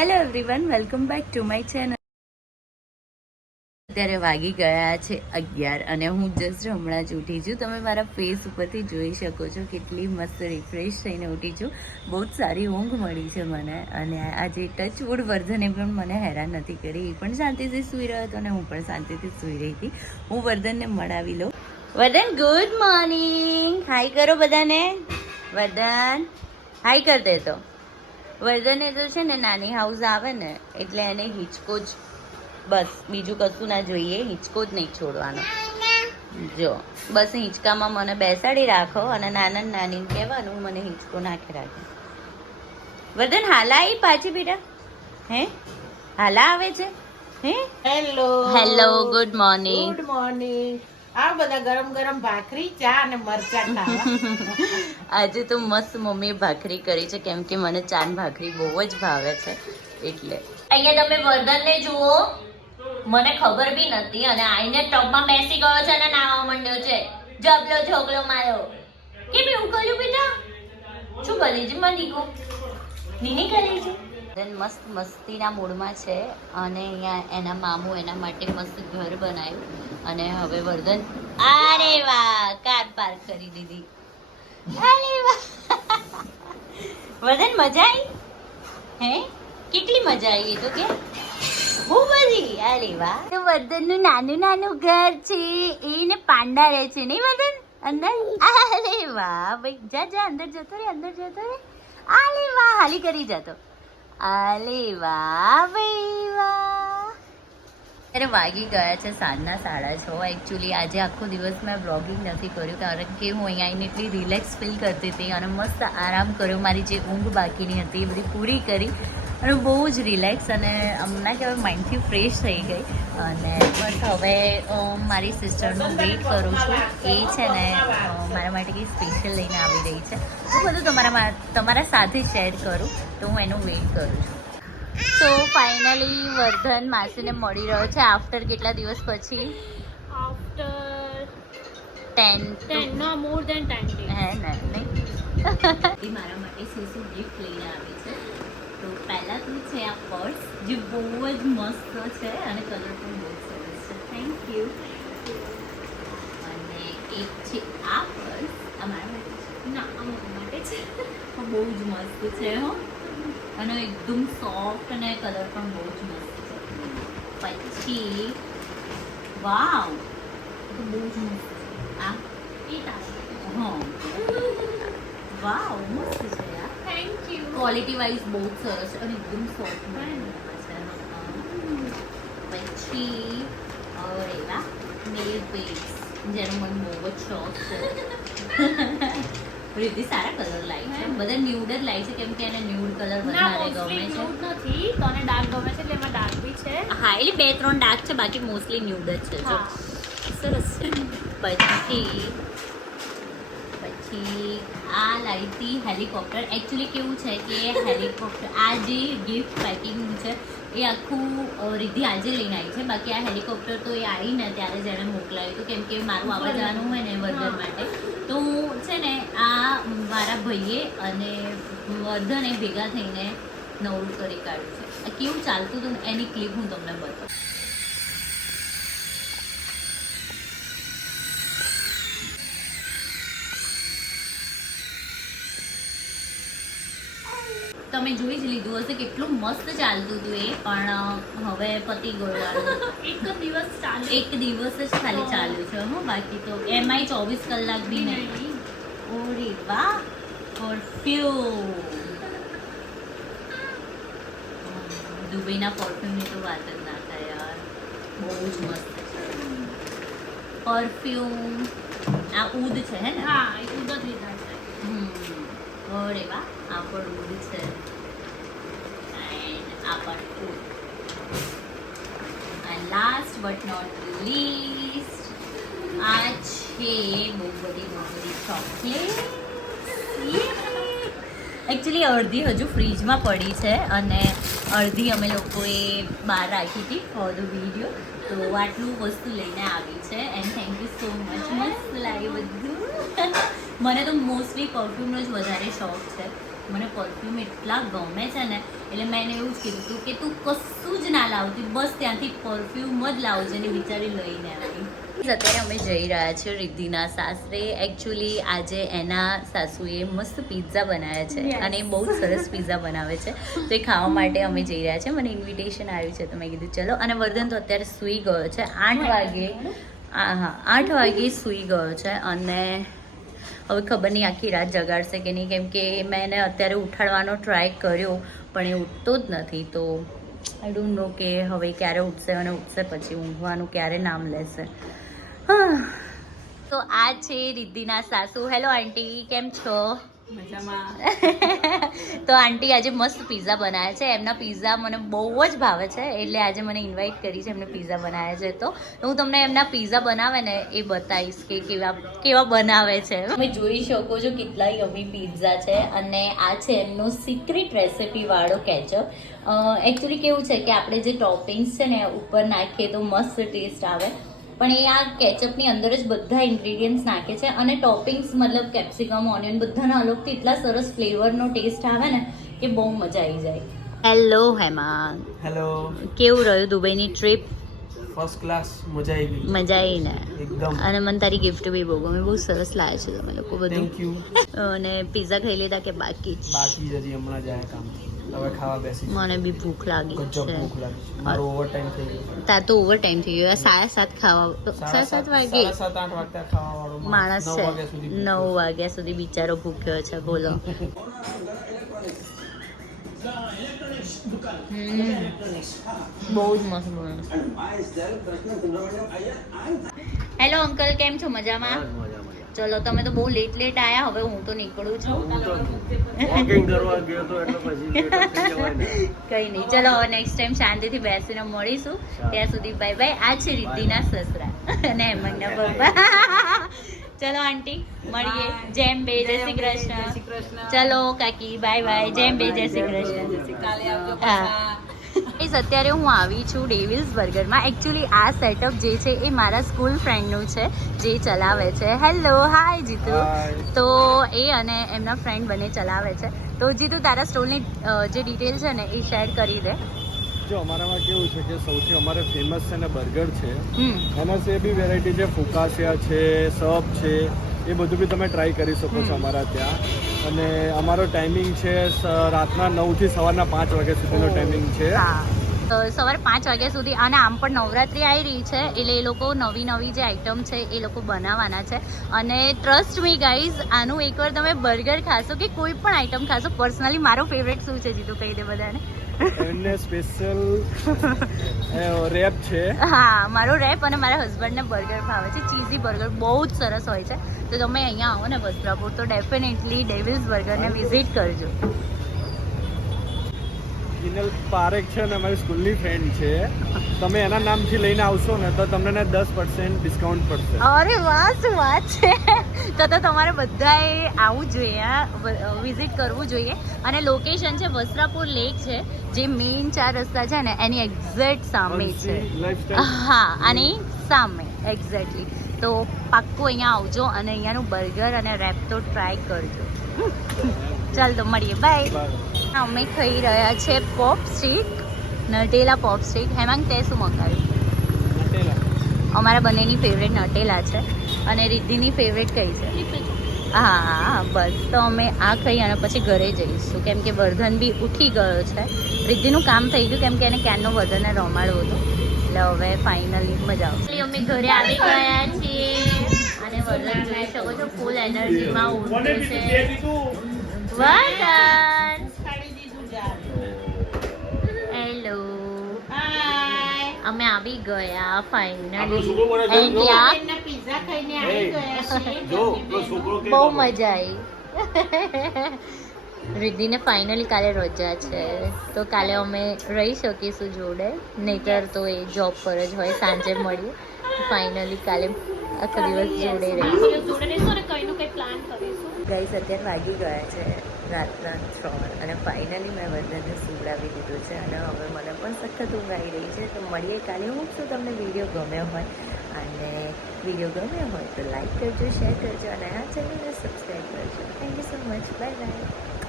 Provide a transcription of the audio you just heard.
Hello everyone welcome back to my channel અત્યારે વાગી ગયા છે અગિયાર અને હું જસ્ટ હમણાં જ ઉઠી છું. તમે મારા ફેસ ઉપરથી જોઈ શકો છો કેટલી મસ્ત રિફ્રેશ થઈને ઉઠી છું. બહુ જ સારી ઊંઘ મળી છે મને અને આજે ટચ વુડ વર્ધને પણ મને હેરાન નથી કરી. એ પણ શાંતિથી સૂઈ રહ્યો હતો અને હું પણ શાંતિથી સૂઈ રહી હતી. હું વર્ધનને મળાવી લઉં. વર્ધન ગુડ મોર્નિંગ હાય કરો બધાને. વર્ધન હાય કર દે તો વર્ધને તો છે ને નાની હાઉસ આવે ને એટલે એને હિંચકો જ બસ બીજું કશું ના જોઈએ હિંચકો જ નહીં છોડવાનો. જો બસ હિંચકામાં મને બેસાડી રાખો અને નાના ને નાની કહેવાનું મને હિંચકો નાખી રાખે વર્ધન હાલા આવી પાછી બેટા? હે? હાલા આવે છે? હે? Hello hello good morning good morning આ બધા ગરમ ગરમ ભાખરી ચા અને મરચા આજે તો મસ્ત મમ્મીએ ભાખરી કરી છે કેમ કે મને ચાન ભાખરી બહુ જ ભાવે છે એટલે. અહીંયા તમે વર્ધનને જુઓ મને ખબર બી નથી અને આઈને ટબમાં બેસી ગયો છે અને નાવા માંડ્યો છે. જબલો ઝોકલો માર્યો. કેમ એવું કર્યું બેટા? શું કરી છે? મનીકો નીની કરી છે? મસ્ત મસ્તીના મૂડમાં છે અને અહીંયા એના મામુ એના માટે મસ્ત ઘર બનાવ્યું. અને હવે વર્ધન, અરે વાહ, કાર પાર્ક કરી દીધી. અરે વાહ. વર્ધન, મજા આવી હે? કેટલી મજા આવી તો કે? બહુ બધી. અરે વાહ. તો વર્ધનનું નાનું નાનું ઘર છે, એને પાંડા રહે છે, નહીં વર્ધન? અંદર? અરે વાહ. ભાઈ, જા જા, અંદર જતો રે, અંદર જતો રે. આલે વાહ, હાલી કરી જતો. આલે વાહ વાહ વાગી ગયા છે સાંજના સાડા છ એકચ્યુઅલી આજે આખો દિવસ મેં બ્લોગિંગ નથી કર્યું, કારણ કે હું અહીંયા આવીને એટલી રિલેક્સ ફીલ કરતી હતી અને મસ્ત આરામ કર્યો, મારી જે ઊંઘ બાકીની હતી, એ બધી પૂરી કરી. અને બહુ જ રિલેક્સ અને હમણાં કહેવાય માઇન્ડથી ફ્રેશ થઈ ગઈ. અને બસ હવે મારી સિસ્ટરનું વેઇટ કરું છું. એ છે ને મારા માટે કંઈ સ્પેશિયલ લઈને આવી રહી છે. હું બધું તમારા તમારા સાથે શેર કરું તો હું એનું વેઇટ કરું છું. તો ફાઇનલી વર્ધન માસીને મળી રહ્યો છે આફ્ટર કેટલા દિવસ પછી? After ten 10 no more than 10 days. હે ને નહીં? મારા માટે શું શું ગિફ્ટ લઈને આવી છે તો છે આ પર્સ જે બહુ જ મસ્ત છે અને કલર પણ બહુ સરસ છે. થેન્ક યુ અને એક છે આ પર્સ અમારા માટે છે. ના અમારા માટે છે. બહુ જ મસ્ત છે હો. અને એકદમ સોફ્ટ અને કલર પણ બહુ જ મસ્ત છે. પછી વાવ! તો બહુ જ મસ્ત છે. આ તારી હા. વાવ મસ્ત છે. થેન્ક યુ ક્વોલિટી વાઇઝ બહુ જ સરસ અને એકદમ સોફ્ટ. પછી અરે મેલ નેલ જેનો મને બહુ જ શોખ છે રીતિ સારા કલર લાઈ છે બધા ન્યૂડ જ લાઈ છે કેમ કે એને ન્યૂડ કલર વધારે ગમે છે ન્યૂડ નથી તને ડાર્ક ગમે છે એટલે એમાં ડાર્ક બી છે હા એટલે બે ત્રણ ડાર્ક છે બાકી મોસ્ટલી ન્યૂડ જ છે સરસ પછી પછી આ લાવી હેલિકોપ્ટર. એકચ્યુઅલી કેવું છે કે હેલિકોપ્ટર આ જે ગિફ્ટ પેકિંગનું છે એ આખું અ, આજે લઈને આવી છે. બાકી આ હેલિકોપ્ટર તો એ આવીને ત્યારે જ એણે મોકલાવ્યું હતું. કેમ કે મારું આવવા જવાનું હોય ને વર્ધન માટે. તો હું છે ને આ મારા ભાઈએ અને વર્ધને ભેગા થઈને નવરું કરી કાઢ્યું છે. કેવું ચાલતું હતું એની ક્લિપ હું તમને બતાવું. તમે જોઈ જ લીધું હશે કેટલું મસ્ત ચાલતું હતું એ પણ હવે પતી ગયું એક જ દિવસ ચાલે. એક દિવસ જ ખાલી ચાલ્યું છે હો બાકી તો એમાંય ચોવીસ કલાક બી નહીં. ઓરે વાહ પરફ્યુમ દુબઈના પરફ્યુમની તો વાત જ ના થાય યાર. બહુ જ મસ્ત છે. પરફ્યુમ આ ઉદ છે હે ને? હા એ ખુદ જ લીધા છે. હમ. અરે વાહ આ પણ ઉડ છે એન્ડ આ and last but not least આ છે બહુ બધી બહુ બધી ચોકલેટ એકચ્યુઅલી અડધી હજુ ફ્રીજમાં પડી છે અને અડધી અમે લોકોએ બહાર રાખી હતી ફોર ધ વીડિયો તો આટલું વસ્તુ લઈને આવી છે. And thank you so much મસ્ત લાગ્યું બધું. મને તો મોસ્ટલી પરફ્યુમનો જ વધારે શોખ છે. મને પરફ્યુમ એટલા ગમે છે ને એટલે મેં એને એવું જ કીધું હતું કે તું કશું જ ના લાવતી બસ ત્યાંથી પરફ્યુમ જ લાવજે ને બિચારી લઈને આવી. અત્યારે અમે જઈ રહ્યા છીએ રિદ્ધિના સાસરે. એકચ્યુઅલી આજે એના સાસુએ મસ્ત પિઝા બનાવ્યા છે અને અને બહુ જ સરસ પિઝા બનાવે છે. તો એ ખાવા માટે અમે જઈ રહ્યા છીએ. મને ઇન્વિટેશન આવ્યું છે તો મેં કીધું ચલો. અને વર્ધન તો અત્યારે સૂઈ ગયો છે. આઠ વાગે હા હા. આઠ વાગે સૂઈ ગયો છે અને હવે ખબર નહીં આખી રાત જગાડશે કે નહીં, કેમ કે મેં એને અત્યારે ઉઠાડવાનો ટ્રાય કર્યો, પણ એ ઉઠતો જ નથી. તો આઈ ડોન્ટ નો કે હવે ક્યારે ઉઠશે અને ઉઠશે પછી, ઊંઘવાનું ક્યારે નામ લેશે. તો આ છે રિદ્ધિના સાસુ. હેલો આંટી કેમ છો? તો આંટી આજે મસ્ત પીઝા બનાવ્યા છે. એમના પીઝા મને બહુ જ ભાવે છે. એટલે આજે મને ઇન્વાઇટ કરી છે એમને પીઝા બનાવ્યા છે તો. હું તમને એમના પીઝા બનાવે ને એ બતાવીશ કે કેવા કેવા બનાવે છે. તમે જોઈ શકો છો કેટલા યમી પીઝા છે અને આ છે એમનો સિક્રેટ રેસિપી વાળો કેચઅપ એકચ્યુઅલી કેવું છે કે આપણે જે ટોપિંગ્સ છે ને ઉપર નાખીએ તો મસ્ત ટેસ્ટ આવે. પણ એ આ કેચઅપની અંદર જ બધા ઇન્ગ્રીડિયન્ટ્સ નાખે છે અને ટોપિંગ્સ મતલબ કેપ્સિકમ ઓનિયન બધાના અલગથી એટલા સરસ ફ્લેવરનો ટેસ્ટ આવે ને કે બહુ મજા આવી જાય. હેલો હેમાન હેલો કેવું રહ્યું દુબઈની ટ્રીપ ફર્સ્ટ ક્લાસ મજા આવી મજા આવી ને? એકદમ. અને મને તારી ગિફ્ટ બી બહુ ગમે બહુ સરસ લાગે છે તમે લોકો બધું. થેન્ક યુ અને પિઝા ખાઈ લીધા કે બાકી? બાકી જ હજી હમણાં જાય કામ હવે ખાવા બેસી મને બી ભૂખ લાગી છે. ભૂખ લાગી છે. મારો ઓવર ટાઈમ થઈ ગયો. તા તો ઓવર ટાઈમ થઈ ગયો. સાડા સાત ખાવા સાડા સાત વાગે? સાત આઠ વાગતા ખાવા વાળો માણસ છે. વાગ્યા સુધી નવ વાગ્યા સુધી બિચારો ભૂખ્યો છે. બોલો. બહુ જ મસ્ત બને હેલો અંકલ કેમ છો? મજામાં. ચલો તમે તો બહુ લેટ લેટ આયા હવે હું તો નીકળું છું. કઈ નહીં. ચલો હવે નેક્સ્ટ ટાઈમ શાંતિથી બેસીને મળીશું. ત્યાં સુધી બાય બાય આ છે રિદ્ધિના સસરા. અને હેમંતના પપ્પા. ચલો આંટી મળીએ. જેમ બે જય શ્રી કૃષ્ણ. ચલો કાકી બાય બાય જેમ બે જય શ્રી કૃષ્ણ. હા. Guys, અત્યારે હું આવી છું ડેવિલ્સ બર્ગરમાં. એકચ્યુઅલી આ સેટઅપ જે છે એ મારા સ્કૂલ ફ્રેન્ડનું છે જે ચલાવે છે. Hello hi Jitu. તો એ અને એમના ફ્રેન્ડ બંને ચલાવે છે. તો જીતુ તારા સ્ટોલની જે ડિટેલ છે ને એ શેર કરી દે. જો અમારામાં કેવું છે કે સૌથી અમારે ફેમસ છે ને બર્ગર છે. એના છે બી વેરાયટી છે. ફુકાસિયા છે સબ છે. એ બધું બી તમે ટ્રાય કરી શકો છો અમારા ત્યાં. અને અમારો ટાઈમિંગ છે રાતના નવથી સવારના પાંચ વાગ્યા સુધીનો ટાઈમિંગ છે. સવારે પાંચ વાગ્યા સુધી અને આમ પણ નવરાત્રી આવી રહી છે એટલે એ લોકો નવી નવી જે આઈટમ છે એ લોકો બનાવવાના છે. અને ટ્રસ્ટ મી ગાઈઝ આનું એકવાર તમે બર્ગર ખાશો કે કોઈ પણ આઈટમ ખાશો પર્સનલી મારો ફેવરેટ શું છે જીતું? કહી દે બધાને. એમને સ્પેશિયલ રેપ છે. હા મારો રેપ અને મારા હસબન્ડને બર્ગર ભાવે છે. ચીઝી બર્ગર બહુ જ સરસ હોય છે. તો તમે અહીંયા આવો ને વસ્ત્રાપુર તો ડેફિનેટલી ડેવિલ્સ બર્ગરને વિઝિટ કરજો. કિનલ પારેખ છે ને અમારી સ્કૂલની ફ્રેન્ડ છે. તમે એના નામથી લઈને આવશો ને તો તમને દસ પર્સન્ટ ડિસ્કાઉન્ટ પડશે. અરે વાહ શું વાત છે? તો તો તમારે બધાએ આવવું જોઈએ વિઝિટ કરવું જોઈએ. અને લોકેશન છે વસ્ત્રાપુર લેક છે જે મેઇન ચાર રસ્તા છે ને એની એક્ઝેક્ટ સામે છે. હા અને સામે એક્ઝેક્ટલી તો પાક્કું અહીંયા આવજો અને અહીંયાનું બર્ગર અને રેપ તો ટ્રાય કરજો. ચાલ તો મળીએ. બાય અમે ખાઈ રહ્યા છે Pop Street Nutella Pop Street Hemang તે શું મંગાવ્યું? અમારા બંનેની ફેવરેટ નટેલા છે અને રિદ્ધિની ફેવરેટ કઈ છે? હા હા બસ. તો અમે આ ખાઈ અને પછી ઘરે જઈશું. કેમ કે વર્ધન બી ઉઠી ગયો છે. રિદ્ધિનું કામ થઈ ગયું કેમ કે એને ક્યારનો વર્ધનને રમાડવો હતો. એટલે હવે ફાઇનલી મજા આવશે. અમે ઘરે આવી ગયા છીએ. અને વર્ધન જોઈ શકો છો ફૂલ એનર્જીમાં ઉઠે છે. વર્ધન હેલો અમે આવી ગયા ફાઇનલી એના પિઝા ખાઈને આવી ગયા છીએ જો પેલો છોકરો કે બહુ મજા આવી રિદ્ધિને ફાઇનલી કાલે રજા છે. તો કાલે અમે રહી શકીશું જોડે. નહીતર તો એ જોબ પર જ હોય સાંજે મળીએ. ફાઇનલી કાલે આખો દિવસ જોડે રહીશું. ગાઈસ અત્યારે વાગી ગયા છે રાતના ત્રણ અને ફાઇનલી મેં બધાને સુવડાવી દીધું છે અને હવે મને પણ સખત ઊંઘ આવી રહી છે. તો મળીએ કાલે. હું શું તમને વીડિયો ગમ્યો હોય? અને વીડિયો ગમ્યો હોય તો લાઈક કરજો શેર કરજો અને આ ચેનલને સબસ્ક્રાઈબ કરજો. Thank you so much bye bye